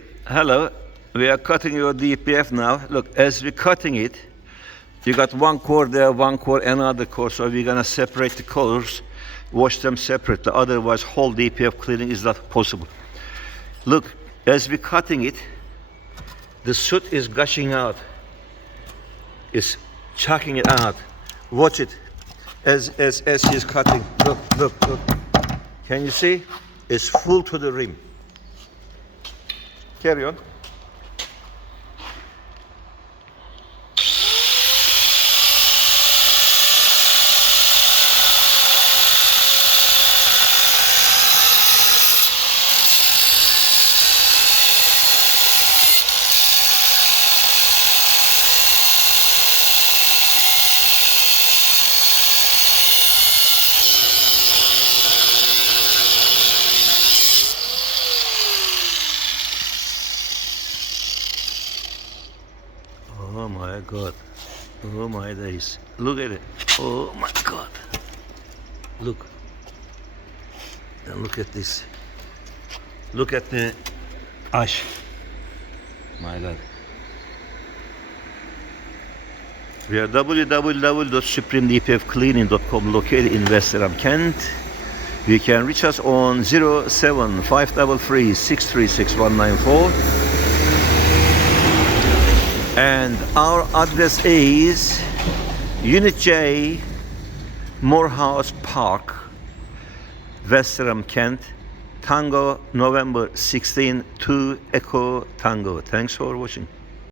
Hello, we are cutting your DPF now. Look, as we're cutting it, you got one core there, one core, another core. So we're gonna separate the cores, wash them separately. Otherwise, whole DPF cleaning is not possible. Look, as we're cutting it, the soot is gushing out. It's chucking it out. Watch it as she's cutting. Look. Can you see? It's full to the rim. Carry on. Oh my God. Oh my days. Look at it. Oh my God. Look. And look at this. Look at the ash. My God. We are www.supremedpfcleaning.com, located in West Ram, Kent. You can reach us on 07533636194. And our address is Unit J, Morehouse Park, West Ram, Kent. Tango, November 16, 2 Echo Tango. Thanks for watching.